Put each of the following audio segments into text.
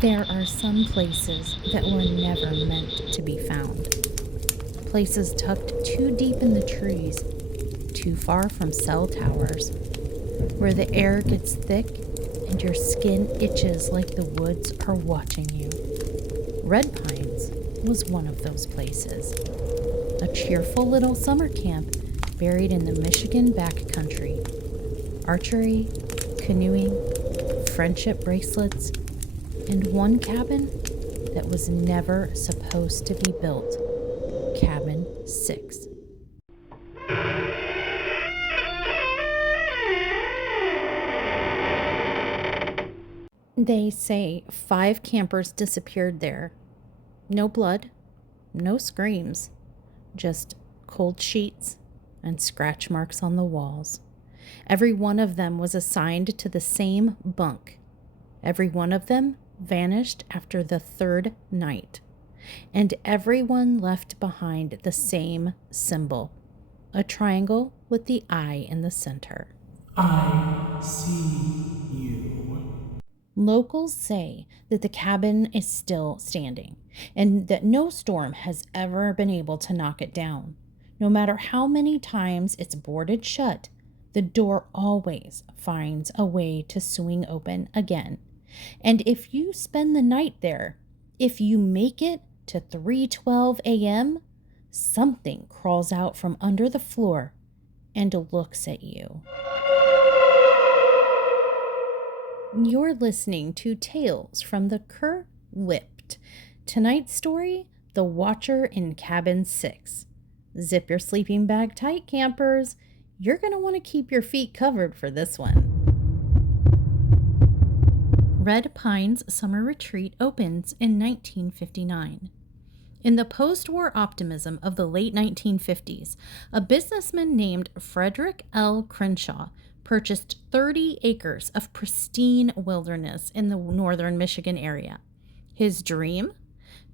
There are some places that were never meant to be found. Places tucked too deep in the trees, too far from cell towers, where the air gets thick and your skin itches like the woods are watching you. Red Pines was one of those places. A cheerful little summer camp buried in the Michigan backcountry. Archery, canoeing, friendship bracelets, and one cabin that was never supposed to be built. Cabin 6. They say 5 campers disappeared there. No blood, no screams, just cold sheets and scratch marks on the walls. Every one of them was assigned to the same bunk. Every one of them vanished after the 3rd night. And everyone left behind the same symbol, a triangle with the eye in the center. I see you. Locals say that the cabin is still standing and that no storm has ever been able to knock it down. No matter how many times it's boarded shut, the door always finds a way to swing open again. And if you spend the night there, if you make it to 3:12 a.m., something crawls out from under the floor and looks at you. You're listening to Tales from the Cr'wip't. Tonight's story, The Watcher in Cabin 6. Zip your sleeping bag tight, campers. You're going to want to keep your feet covered for this one. Red Pines Summer Retreat opens in 1959. In the post-war optimism of the late 1950s, a businessman named Frederick L. Crenshaw purchased 30 acres of pristine wilderness in the northern Michigan area. His dream?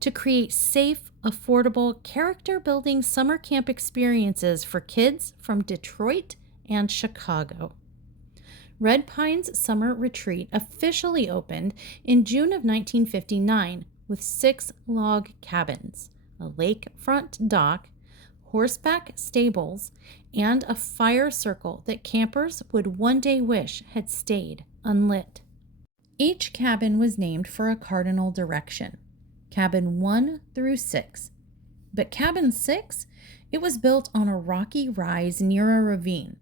To create safe, affordable, character-building summer camp experiences for kids from Detroit and Chicago. Red Pines Summer Retreat officially opened in June of 1959 with 6 log cabins, a lakefront dock, horseback stables, and a fire circle that campers would one day wish had stayed unlit. Each cabin was named for a cardinal direction, cabin 1 through 6. But cabin 6, it was built on a rocky rise near a ravine.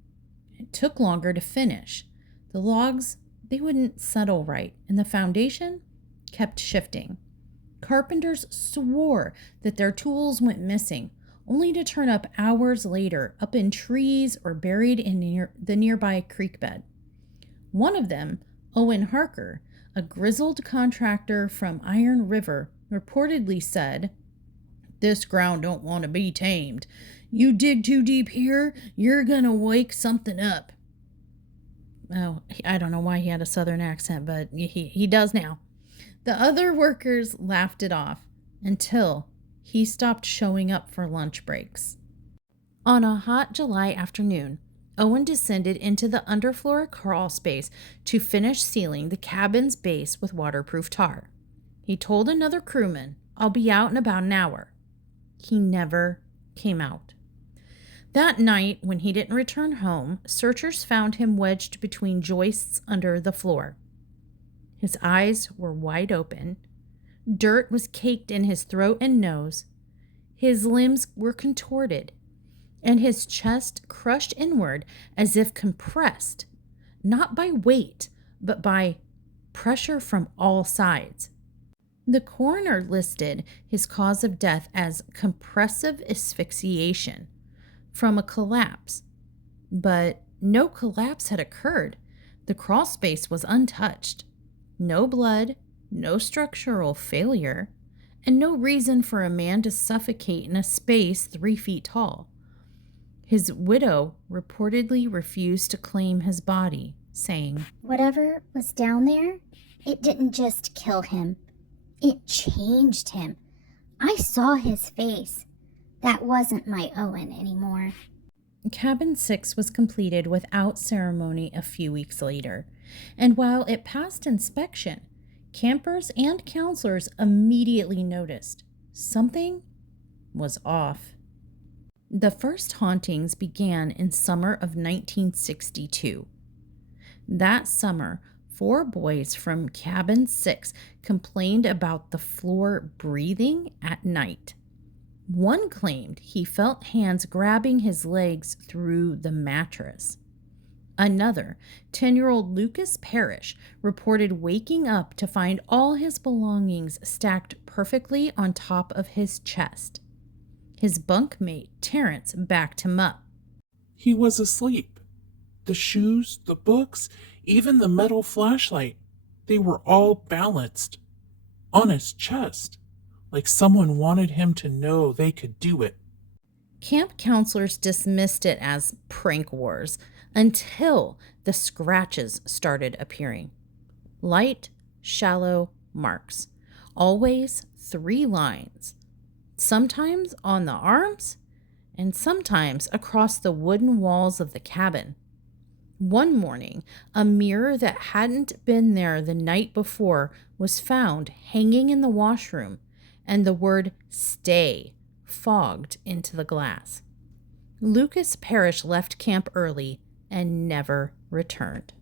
It took longer to finish. The logs, they wouldn't settle right, and the foundation kept shifting. Carpenters swore that their tools went missing, only to turn up hours later up in trees or buried in the nearby creek bed. One of them, Owen Harker, a grizzled contractor from Iron River, reportedly said, "This ground don't want to be tamed. You dig too deep here, you're gonna wake something up." Oh, I don't know why he had a southern accent, but he does now. The other workers laughed it off until he stopped showing up for lunch breaks. On a hot July afternoon, Owen descended into the underfloor crawl space to finish sealing the cabin's base with waterproof tar. He told another crewman, "I'll be out in about an hour." He never came out. That night, when he didn't return home, searchers found him wedged between joists under the floor. His eyes were wide open. Dirt was caked in his throat and nose. His limbs were contorted, and his chest crushed inward as if compressed, not by weight, but by pressure from all sides. The coroner listed his cause of death as compressive asphyxiation from a collapse, but no collapse had occurred. The crawl space was untouched. No blood, no structural failure, and no reason for a man to suffocate in a space 3 feet tall. His widow reportedly refused to claim his body, saying, "Whatever was down there, it didn't just kill him. It changed him. I saw his face. That wasn't my Owen anymore." Cabin 6 was completed without ceremony a few weeks later, and while it passed inspection, campers and counselors immediately noticed something was off. The first hauntings began in summer of 1962. That summer, 4 boys from Cabin 6 complained about the floor breathing at night. One claimed he felt hands grabbing his legs through the mattress. Another, 10-year-old Lucas Parrish, reported waking up to find all his belongings stacked perfectly on top of his chest. His bunkmate, Terrence, backed him up. He was asleep. The shoes, the books, even the metal flashlight, they were all balanced on his chest, like someone wanted him to know they could do it. Camp counselors dismissed it as prank wars until the scratches started appearing. Light, shallow marks, always 3 lines, sometimes on the arms and sometimes across the wooden walls of the cabin. One morning, a mirror that hadn't been there the night before was found hanging in the washroom, and the word "stay" fogged into the glass. Lucas Parrish left camp early and never returned.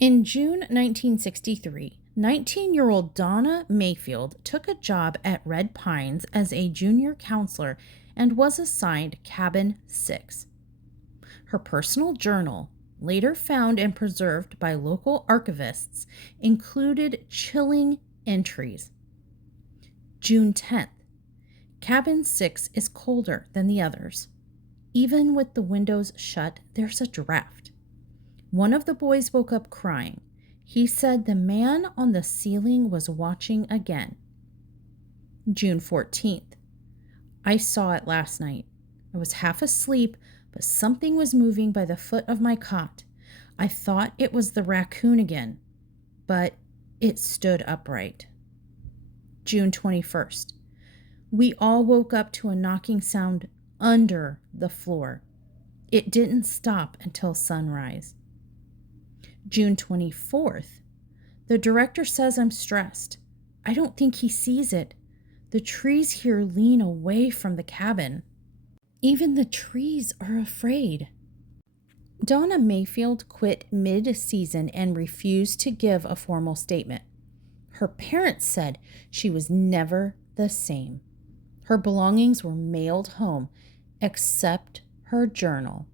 In June 1963, 19-year-old Donna Mayfield took a job at Red Pines as a junior counselor and was assigned Cabin 6. Her personal journal, later found and preserved by local archivists, included chilling entries. June 10th. Cabin 6 is colder than the others. Even with the windows shut, there's a draft. One of the boys woke up crying. He said the man on the ceiling was watching again. June 14th. I saw it last night. I was half asleep, but something was moving by the foot of my cot. I thought it was the raccoon again, but it stood upright. June 21st. We all woke up to a knocking sound under the floor. It didn't stop until sunrise. June 24th. The director says I'm stressed. I don't think he sees it. The trees here lean away from the cabin. Even the trees are afraid. Donna Mayfield quit mid-season and refused to give a formal statement. Her parents said she was never the same. Her belongings were mailed home, except her journal.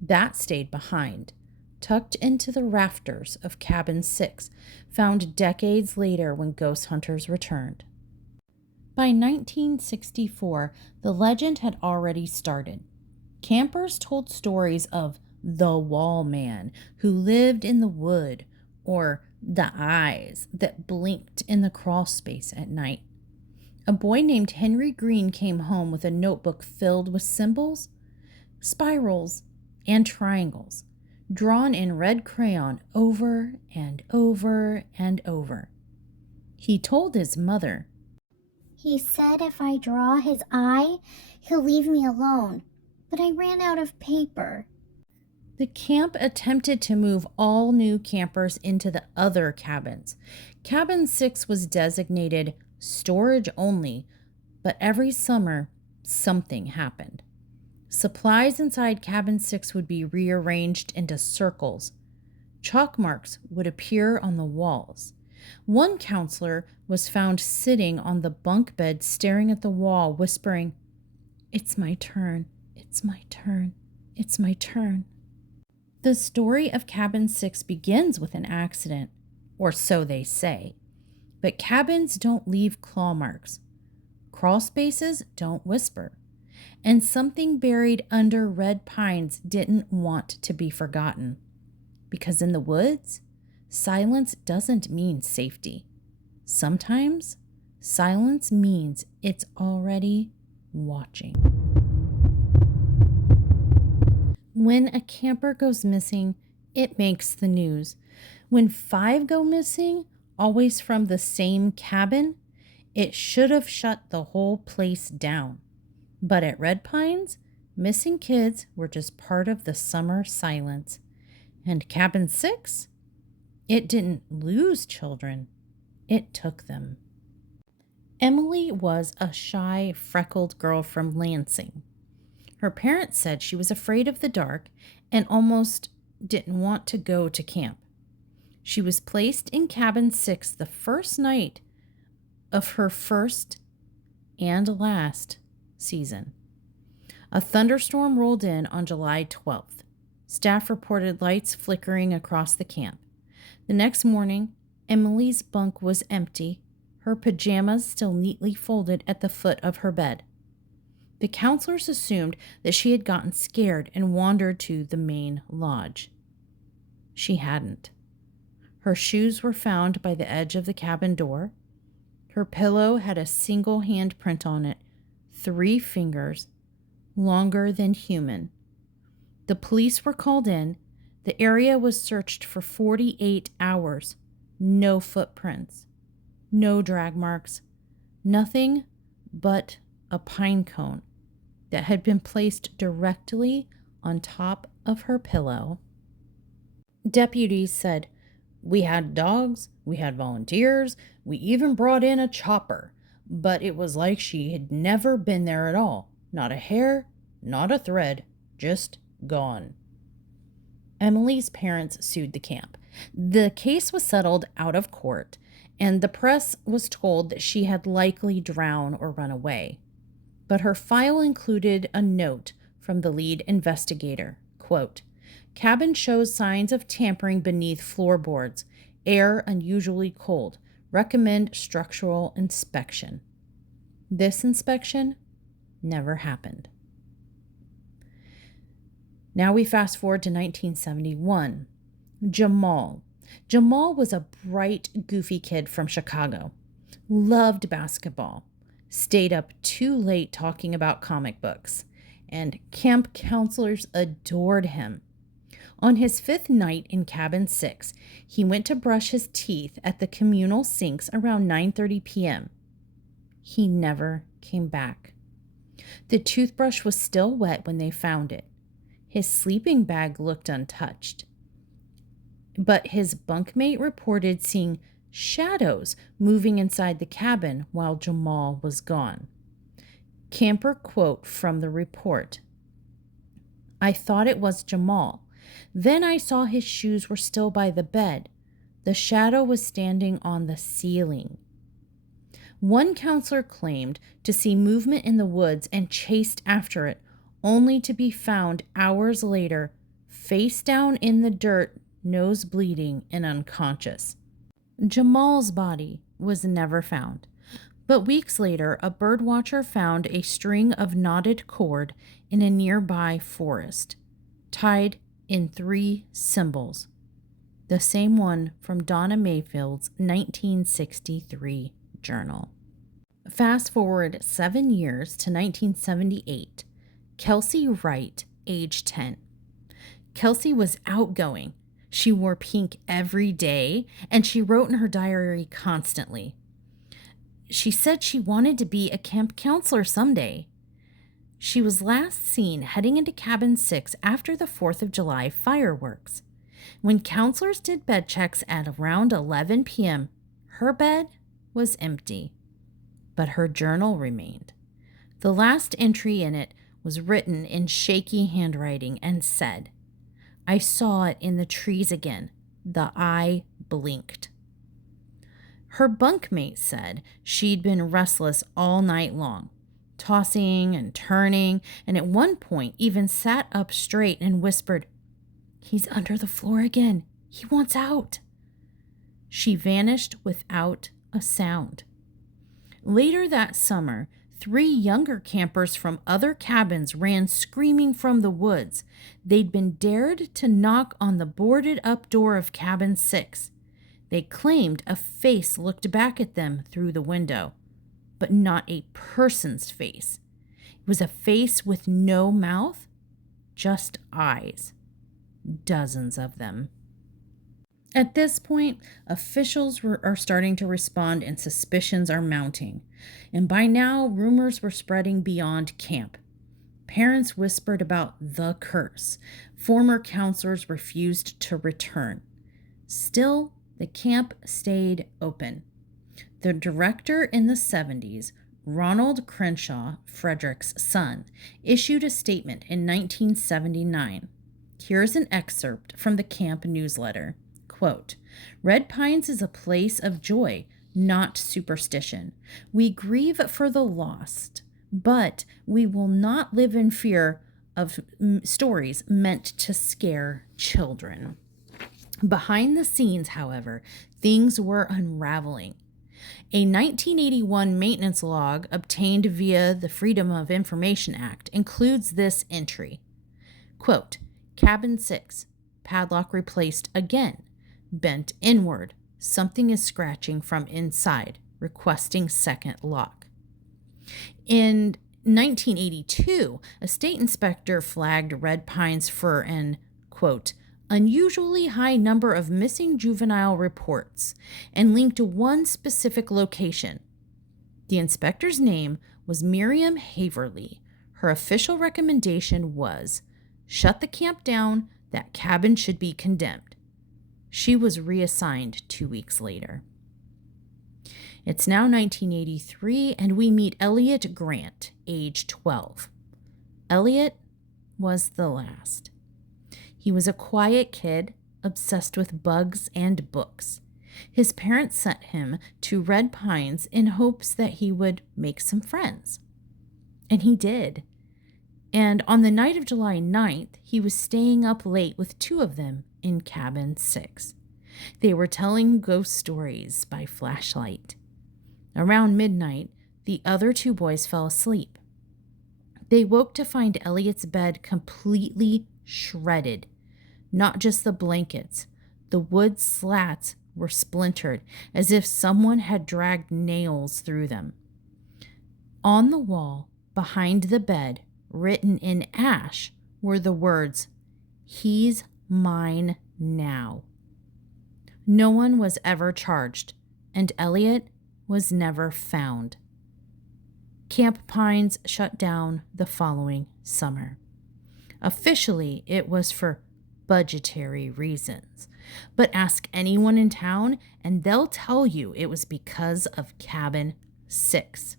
That stayed behind, tucked into the rafters of Cabin 6, found decades later when ghost hunters returned. By 1964, the legend had already started. Campers told stories of the wall man who lived in the wood, or the eyes that blinked in the crawl space at night. A boy named Henry Green came home with a notebook filled with symbols, spirals, and triangles, drawn in red crayon over and over and over. He told his mother, He said if I draw his eye, he'll leave me alone, but I ran out of paper. The camp attempted to move all new campers into the other cabins. Cabin 6 was designated storage only, but every summer, something happened. Supplies inside Cabin 6 would be rearranged into circles. Chalk marks would appear on the walls. One counselor was found sitting on the bunk bed staring at the wall, whispering, "It's my turn, it's my turn, it's my turn." The story of Cabin 6 begins with an accident, or so they say. But cabins don't leave claw marks. Crawl spaces don't whisper. And something buried under red pines didn't want to be forgotten. Because in the woods, silence doesn't mean safety. Sometimes, silence means it's already watching. When a camper goes missing, it makes the news. When 5 go missing, always from the same cabin, it should have shut the whole place down. But at Red Pines, missing kids were just part of the summer silence. And Cabin 6? It didn't lose children. it took them. Emily was a shy, freckled girl from Lansing. Her parents said she was afraid of the dark and almost didn't want to go to camp. She was placed in cabin 6 the first night of her first and last season. A thunderstorm rolled in on July 12th. Staff reported lights flickering across the camp. The next morning, Emily's bunk was empty, her pajamas still neatly folded at the foot of her bed. The counselors assumed that she had gotten scared and wandered to the main lodge. She hadn't. Her shoes were found by the edge of the cabin door. Her pillow had a single handprint on it, 3 fingers, longer than human. The police were called in. The area was searched for 48 hours. No footprints, no drag marks, nothing but a pine cone that had been placed directly on top of her pillow. Deputies said, "We had dogs, we had volunteers, we even brought in a chopper, but it was like she had never been there at all. Not a hair, not a thread, just gone." Emily's parents sued the camp. The case was settled out of court, and the press was told that she had likely drowned or run away. But her file included a note from the lead investigator, quote, "Cabin shows signs of tampering beneath floorboards. Air unusually cold. Recommend structural inspection." This inspection never happened. Now we fast forward to 1971. Jamal. Jamal was a bright, goofy kid from Chicago. Loved basketball. Stayed up too late talking about comic books. And camp counselors adored him. On his 5th night in cabin 6, he went to brush his teeth at the communal sinks around 9:30 p.m. He never came back. The toothbrush was still wet when they found it. His sleeping bag looked untouched. But his bunkmate reported seeing shadows moving inside the cabin while Jamal was gone. Camper quote from the report, "I thought it was Jamal. Then I saw his shoes were still by the bed. The shadow was standing on the ceiling." One counselor claimed to see movement in the woods and chased after it, only to be found hours later, face down in the dirt, nose bleeding and unconscious. Jamal's body was never found, but weeks later, a birdwatcher found a string of knotted cord in a nearby forest, tied in 3 symbols, the same one from Donna Mayfield's 1963 journal. Fast forward 7 years to 1978. Kelsey Wright, age 10. Kelsey was outgoing. She wore pink every day, and she wrote in her diary constantly. She said she wanted to be a camp counselor someday. She was last seen heading into cabin 6 after the 4th of July fireworks. When counselors did bed checks at around 11 p.m., her bed was empty, but her journal remained. The last entry in it was written in shaky handwriting and said, "I saw it in the trees again. The eye blinked." Her bunkmate said she'd been restless all night long, tossing and turning, and at one point even sat up straight and whispered, "He's under the floor again. He wants out." She vanished without a sound. Later that summer, 3 younger campers from other cabins ran screaming from the woods. They'd been dared to knock on the boarded-up door of cabin 6. They claimed a face looked back at them through the window, but not a person's face. It was a face with no mouth, just eyes. Dozens of them. At this point, officials are starting to respond and suspicions are mounting. And by now, rumors were spreading beyond camp. Parents whispered about the curse. Former counselors refused to return. Still, the camp stayed open. The director in the 70s, Ronald Crenshaw, Frederick's son, issued a statement in 1979. Here's an excerpt from the camp newsletter. Quote, "Red Pines is a place of joy, not superstition. We grieve for the lost, but we will not live in fear of stories meant to scare children." Behind the scenes, however, things were unraveling. A 1981 maintenance log obtained via the Freedom of Information Act includes this entry. Quote, "Cabin 6, padlock replaced again, bent inward. Something is scratching from inside, requesting second lock." In 1982, a state inspector flagged Red Pines for an, quote, "unusually high number of missing juvenile reports," and linked one specific location. The inspector's name was Miriam Haverly. Her official recommendation was, "Shut the camp down. That cabin should be condemned." She was reassigned 2 weeks later. It's now 1983, and we meet Elliot Grant, age 12. Elliot was the last. He was a quiet kid, obsessed with bugs and books. His parents sent him to Red Pines in hopes that he would make some friends. And he did. And on the night of July 9th, he was staying up late with 2 of them in cabin 6. They were telling ghost stories by flashlight. Around midnight, the other 2 boys fell asleep. They woke to find Elliot's bed completely shredded. Not just the blankets. The wood slats were splintered, as if someone had dragged nails through them. On the wall, behind the bed, written in ash, were the words, "He's mine now." No one was ever charged, and Elliot was never found. Camp Pines shut down the following summer. Officially, it was for budgetary reasons, but ask anyone in town and they'll tell you it was because of cabin 6.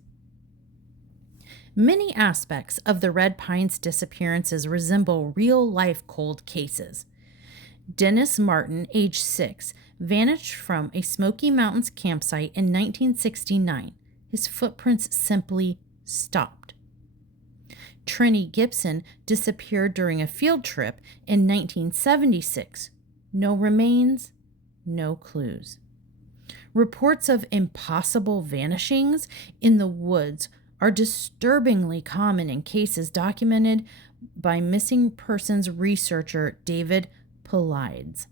Many aspects of the Red Pines disappearances resemble real-life cold cases. Dennis Martin, age 6, vanished from a Smoky Mountains campsite in 1969. His footprints simply stopped. Trini Gibson disappeared during a field trip in 1976. No remains, no clues. Reports of impossible vanishings in the woods are disturbingly common in cases documented by missing persons researcher David Polides.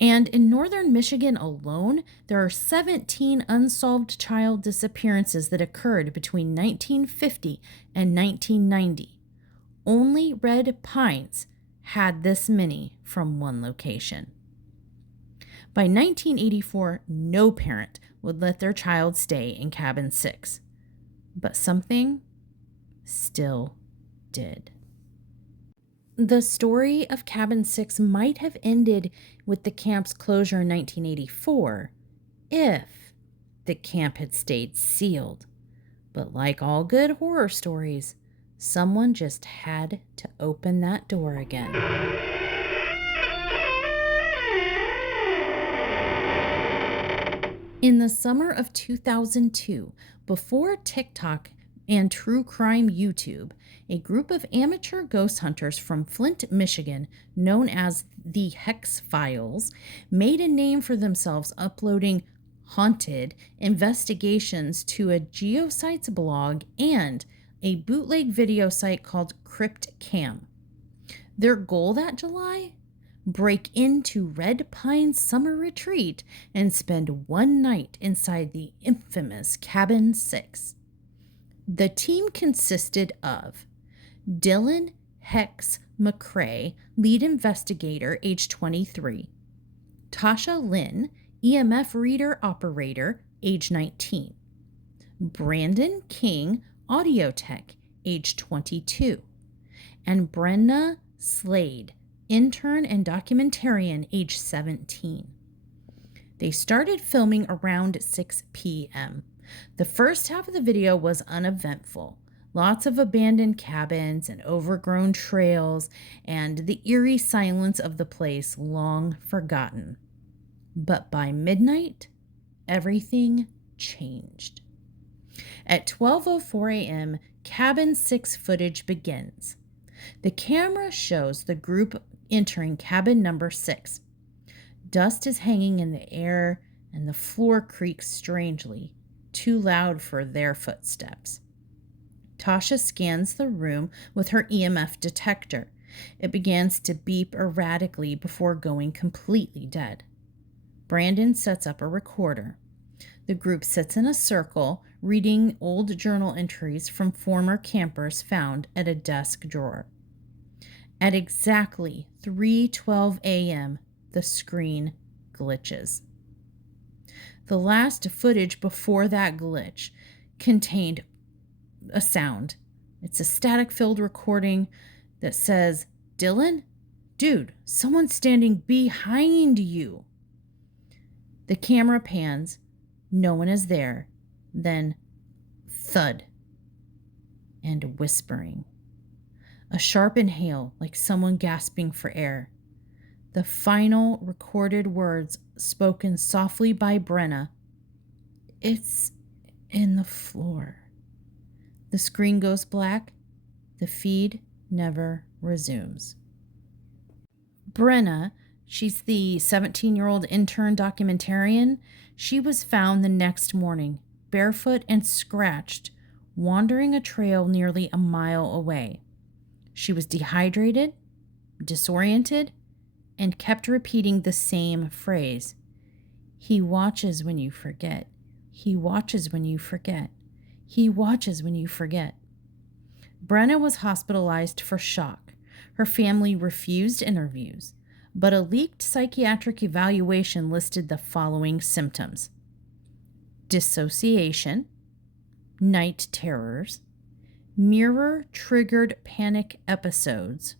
And in northern Michigan alone, there are 17 unsolved child disappearances that occurred between 1950 and 1990. Only Red Pines had this many from one location. By 1984, no parent would let their child stay in cabin 6. But something still did. The story of cabin 6 might have ended with the camp's closure in 1984 if the camp had stayed sealed. But like all good horror stories, someone just had to open that door again. In the summer of 2002, before TikTok and true crime YouTube, a group of amateur ghost hunters from Flint, Michigan, known as the Hex Files, made a name for themselves uploading haunted investigations to a geosites blog and a bootleg video site called Cr'wip't. Their goal that July? Break into Red Pines summer retreat and spend one night inside the infamous cabin 6. The team consisted of Dylan Hex McCrae, lead investigator, age 23, Tasha Lynn, EMF reader operator, age 19, Brandon King, audio tech, age 22, and Brenna Slade, intern and documentarian, age 17. They started filming around 6 p.m. The first half of the video was uneventful. Lots of abandoned cabins and overgrown trails and the eerie silence of the place long forgotten. But by midnight, everything changed. At 12:04 a.m., Cabin 6 footage begins. The camera shows the group entering cabin number 6. Dust is hanging in the air and the floor creaks strangely, too loud for their footsteps. Tasha scans the room with her EMF detector. It begins to beep erratically before going completely dead. Brandon sets up a recorder. The group sits in a circle, reading old journal entries from former campers found at a desk drawer. At exactly 3:12 a.m., the screen glitches. The last footage before that glitch contained a sound. It's a static-filled recording that says, "Dylan? Dude, someone's standing behind you." The camera pans. No one is there. Then thud and whispering. A sharp inhale, like someone gasping for air. The final recorded words spoken softly by Brenna. "It's in the floor." The screen goes black. The feed never resumes. Brenna, she's the 17-year-old intern documentarian. She was found the next morning, barefoot and scratched, wandering a trail nearly a mile away. She was dehydrated, disoriented, and kept repeating the same phrase. "He watches when you forget. He watches when you forget. He watches when you forget." Brenna was hospitalized for shock. Her family refused interviews, but a leaked psychiatric evaluation listed the following symptoms: dissociation, night terrors, mirror-triggered panic episodes,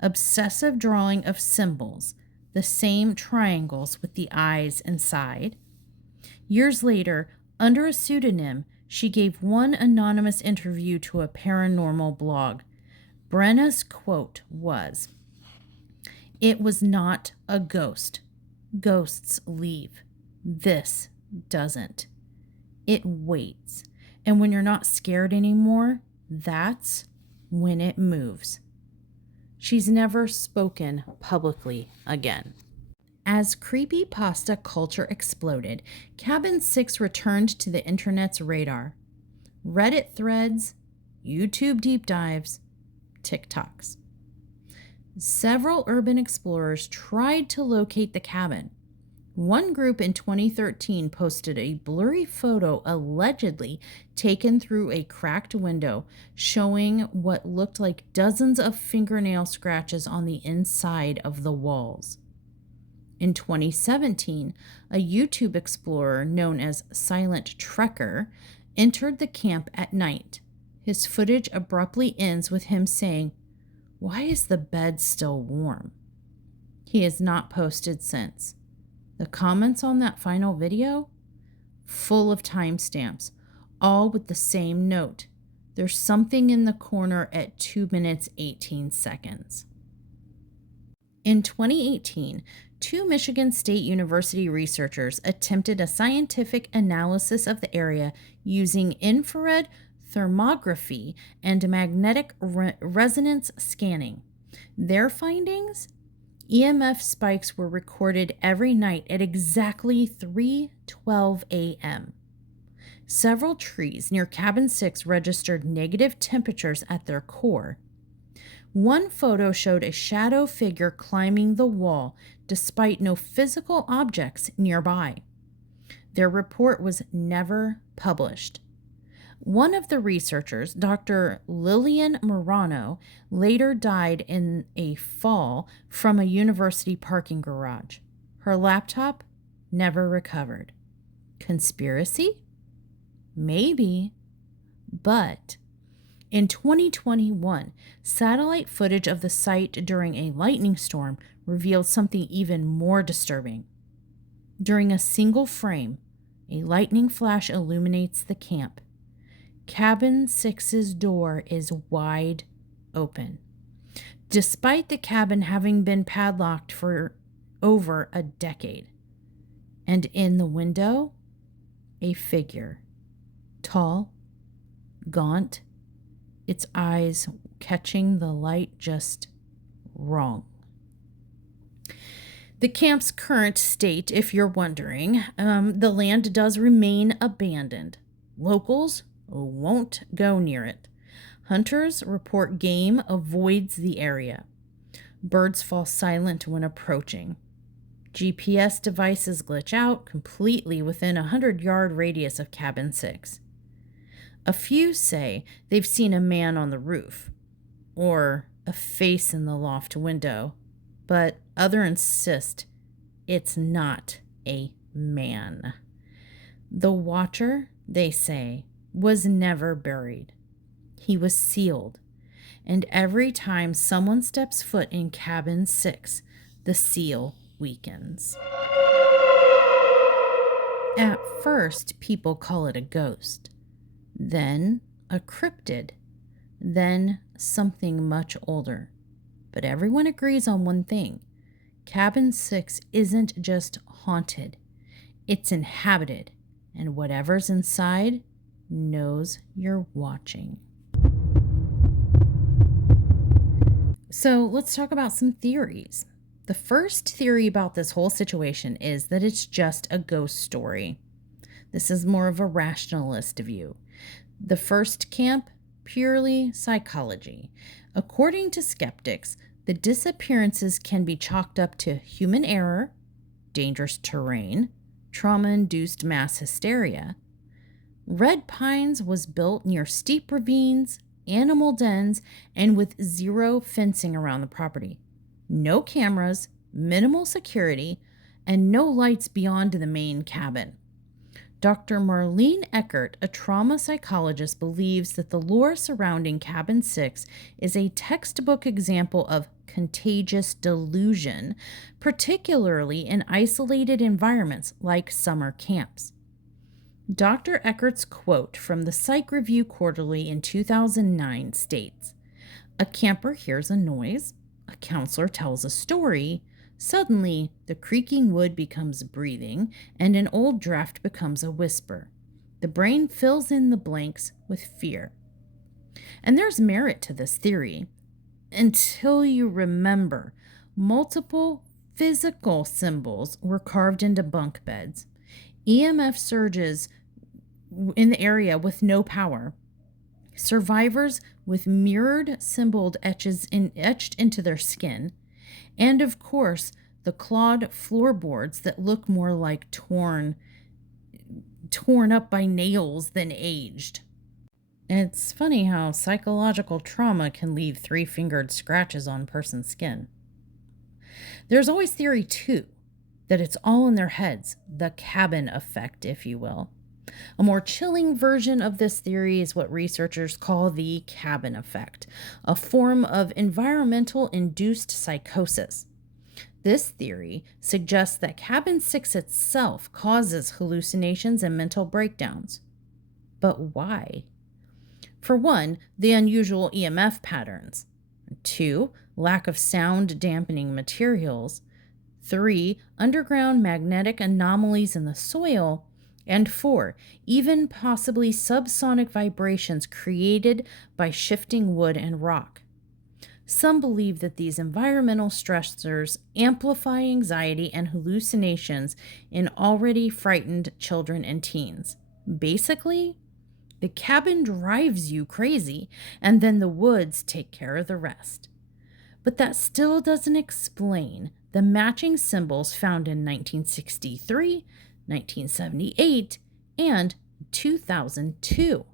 obsessive drawing of symbols, the same triangles with the eyes inside. Years later, under a pseudonym, she gave one anonymous interview to a paranormal blog. Brenna's quote was, "It was not a ghost. Ghosts leave. This doesn't. It waits. And when you're not scared anymore, that's when it moves." She's never spoken publicly again. As creepypasta culture exploded, Cabin 6 returned to the internet's radar. Reddit threads, YouTube deep dives, TikToks. Several urban explorers tried to locate the cabin. One group in 2013 posted a blurry photo allegedly taken through a cracked window showing what looked like dozens of fingernail scratches on the inside of the walls. In 2017, a YouTube explorer known as Silent Trekker entered the camp at night. His footage abruptly ends with him saying, "Why is the bed still warm?" He has not posted since. The comments on that final video? Full of timestamps, all with the same note. There's something in the corner at 2 minutes 18 seconds. In 2018, 2 Michigan State University researchers attempted a scientific analysis of the area using infrared thermography and magnetic resonance scanning. Their findings? EMF spikes were recorded every night at exactly 3:12 a.m. Several trees near Cabin 6 registered negative temperatures at their core. One photo showed a shadow figure climbing the wall despite no physical objects nearby. Their report was never published. One of the researchers, Dr. Lillian Morano, later died in a fall from a university parking garage. Her laptop never recovered. Conspiracy? Maybe. But in 2021, satellite footage of the site during a lightning storm revealed something even more disturbing. During a single frame, a lightning flash illuminates the camp. Cabin 6's door is wide open. Despite the cabin having been padlocked for over a decade. And in the window, a figure. Tall, gaunt, its eyes catching the light just wrong. The camp's current state, if you're wondering, the land does remain abandoned. Locals won't go near it. Hunters report game avoids the area. Birds fall silent when approaching. GPS devices glitch out completely within a 100-yard radius of Cabin 6. A few say they've seen a man on the roof or a face in the loft window, but others insist it's not a man. The watcher, they say, was never buried. He was sealed, and every time someone steps foot in Cabin 6, the seal weakens. At first, people call it a ghost, then a cryptid, then something much older. But everyone agrees on one thing. Cabin 6 isn't just haunted, it's inhabited, and whatever's inside knows you're watching. So let's talk about some theories. The first theory about this whole situation is that it's just a ghost story. This is more of a rationalist view. The first camp, purely psychology. According to skeptics, the disappearances can be chalked up to human error, dangerous terrain, trauma-induced mass hysteria. Red Pines was built near steep ravines, animal dens, and with zero fencing around the property. No cameras, minimal security, and no lights beyond the main cabin. Dr. Marlene Eckert, a trauma psychologist, believes that the lore surrounding Cabin 6 is a textbook example of contagious delusion, particularly in isolated environments like summer camps. Dr. Eckert's quote from the Psych Review Quarterly in 2009 states, "A camper hears a noise, a counselor tells a story, suddenly the creaking wood becomes breathing, and an old draft becomes a whisper. The brain fills in the blanks with fear." And there's merit to this theory, until you remember multiple physical symbols were carved into bunk beds, EMF surges in the area with no power, survivors with mirrored symbols etched into their skin, and of course the clawed floorboards that look more like torn up by nails than aged. It's funny how psychological trauma can leave 3-fingered scratches on a person's skin. There's always theory too, that it's all in their heads, the cabin effect, if you will. A more chilling version of this theory is what researchers call the cabin effect, a form of environmental induced psychosis. This theory suggests that Cabin 6 itself causes hallucinations and mental breakdowns. But why? For one, the unusual EMF patterns. 2, lack of sound dampening materials. 3, underground magnetic anomalies in the soil. And 4, even possibly subsonic vibrations created by shifting wood and rock. Some believe that these environmental stressors amplify anxiety and hallucinations in already frightened children and teens. Basically, the cabin drives you crazy, and then the woods take care of the rest. But that still doesn't explain the matching symbols found in 1963, 1978, and 2002.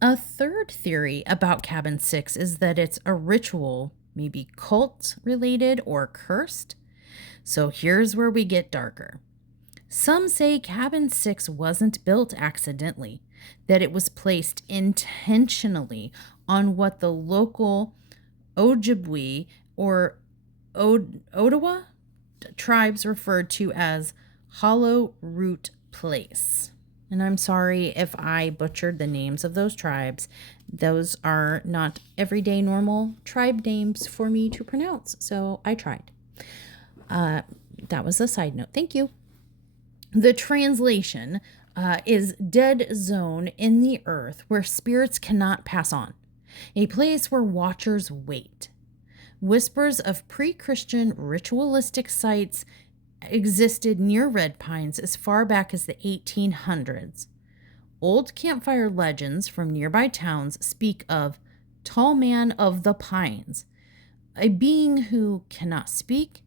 A third theory about Cabin 6 is that it's a ritual, maybe cult-related or cursed. So here's where we get darker. Some say Cabin 6 wasn't built accidentally, that it was placed intentionally on what the local Ojibwe or Ottawa tribes referred to as Hollow Root Place. And I'm sorry if I butchered the names of those tribes. Those are not everyday normal tribe names for me to pronounce, so I tried. That was a side note. Thank you. The translation is dead zone in the earth where spirits cannot pass on, a place where watchers wait. Whispers of pre-Christian ritualistic sites existed near Red Pines as far back as the 1800s. Old campfire legends from nearby towns speak of Tall Man of the Pines, a being who cannot speak,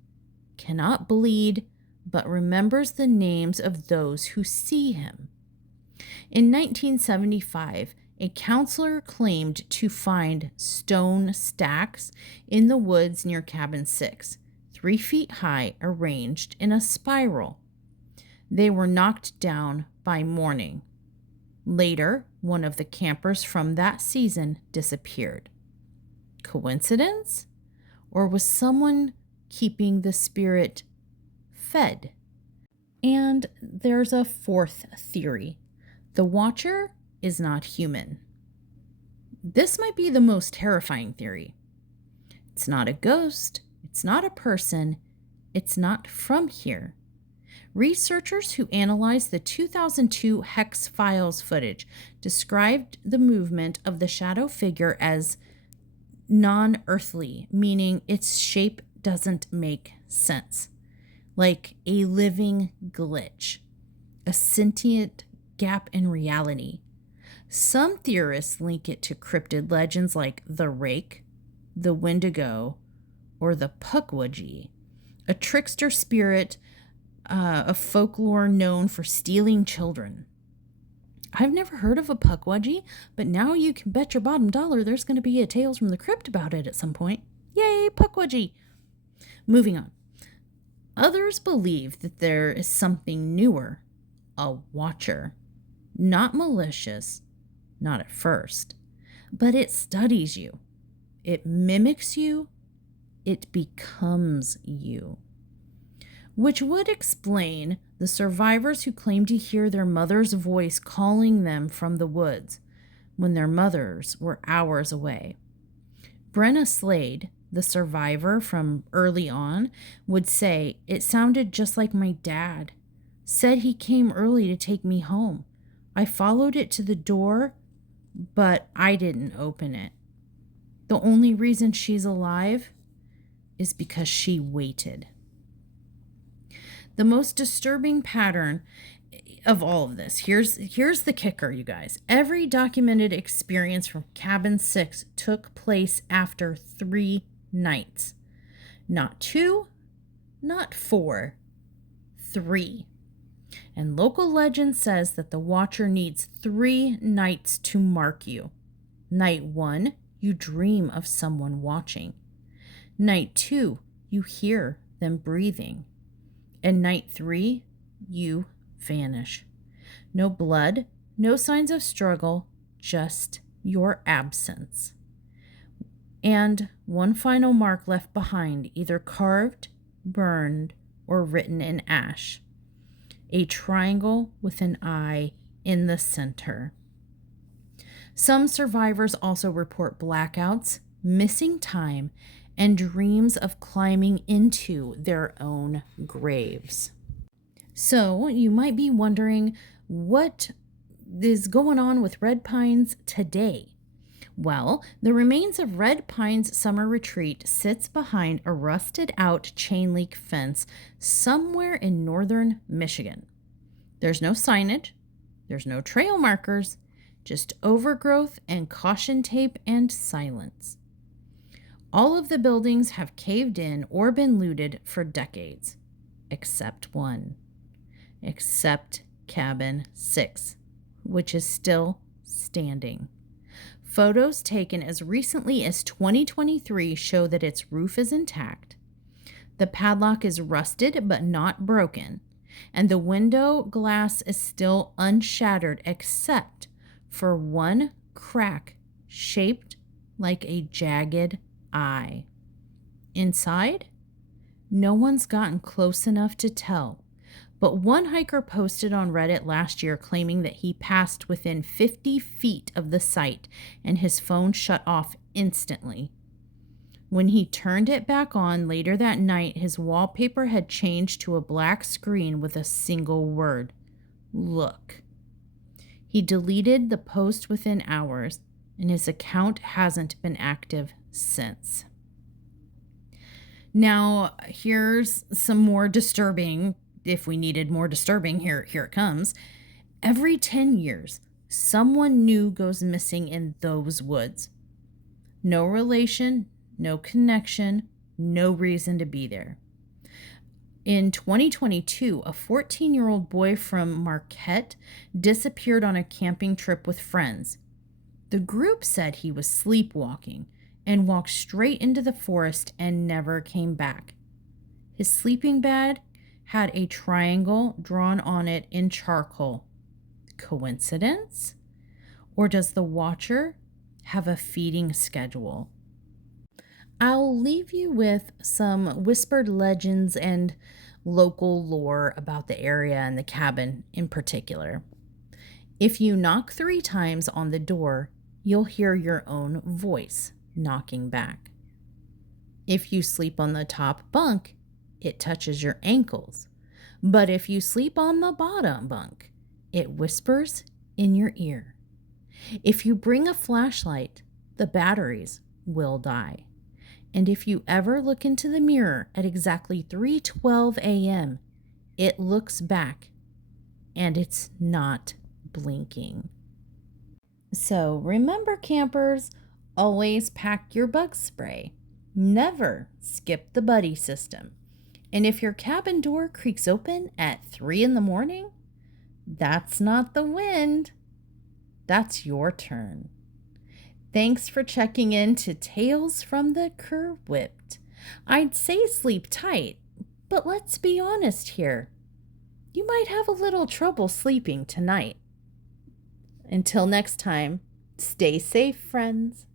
cannot bleed, but remembers the names of those who see him. In 1975, a counselor claimed to find stone stacks in the woods near Cabin 6, 3 feet high, arranged in a spiral. They were knocked down by morning. Later, one of the campers from that season disappeared. Coincidence? Or was someone keeping the spirit fed? And there's a fourth theory. The watcher is not human. This might be the most terrifying theory. It's not a ghost. It's not a person. It's not from here. Researchers who analyzed the 2002 Hex Files footage described the movement of the shadow figure as non-earthly, meaning its shape doesn't make sense. Like a living glitch, a sentient gap in reality. Some theorists link it to cryptid legends like the Rake, the Wendigo, or the Pukwudgie, a trickster spirit of folklore known for stealing children. I've never heard of a Pukwudgie, but now you can bet your bottom dollar there's going to be a Tales from the Crypt about it at some point. Yay, Pukwudgie! Moving on. Others believe that there is something newer, a watcher. Not malicious, not at first, but it studies you. It mimics you. It becomes you. Which would explain the survivors who claim to hear their mother's voice calling them from the woods when their mothers were hours away. Brenna Slade, the survivor from early on, would say, "It sounded just like my dad. Said he came early to take me home. I followed it to the door, but I didn't open it. The only reason she's alive is because she waited." The most disturbing pattern of all of this, here's the kicker, you guys. Every documented experience from Cabin 6 took place after 3 nights. Not 2, not 4, 3. And local legend says that the watcher needs 3 nights to mark you. Night 1, you dream of someone watching. Night 2, you hear them breathing. And night 3, you vanish. No blood, no signs of struggle, just your absence. And one final mark left behind, either carved, burned, or written in ash. A triangle with an eye in the center. Some survivors also report blackouts, missing time, and dreams of climbing into their own graves. So you might be wondering, what is going on with Red Pines today? Well, the remains of Red Pines Summer Retreat sits behind a rusted out chain link fence somewhere in northern Michigan. There's no signage, there's no trail markers, just overgrowth and caution tape and silence. All of the buildings have caved in or been looted for decades, except one. Except Cabin 6, which is still standing. Photos taken as recently as 2023 show that its roof is intact. The padlock is rusted but not broken, and the window glass is still unshattered except for one crack shaped like a jagged eye. Inside, No one's gotten close enough to tell, but one hiker posted on Reddit last year claiming that he passed within 50 feet of the site and his phone shut off instantly. When he turned it back on later that night, his wallpaper had changed to a black screen with a single word: look. He deleted the post within hours, and his account hasn't been active since. Now, here's some more disturbing. If we needed more disturbing, here it comes. Every 10 years, someone new goes missing in those woods. No relation, no connection, no reason to be there. In 2022, a 14-year-old boy from Marquette disappeared on a camping trip with friends. The group said he was sleepwalking and walked straight into the forest and never came back. His sleeping bag had a triangle drawn on it in charcoal. Coincidence? Or does the watcher have a feeding schedule? I'll leave you with some whispered legends and local lore about the area and the cabin in particular. If you knock 3 times on the door, you'll hear your own voice knocking back. If you sleep on the top bunk, it touches your ankles. But if you sleep on the bottom bunk, it whispers in your ear. If you bring a flashlight, the batteries will die. And if you ever look into the mirror at exactly 3:12 a.m., it looks back and it's not blinking. So remember, campers, always pack your bug spray. Never skip the buddy system. And if your cabin door creaks open at 3 in the morning, that's not the wind. That's your turn. Thanks for checking in to Tales from the Cr'wip't. I'd say sleep tight, but let's be honest here. You might have a little trouble sleeping tonight. Until next time, stay safe, friends.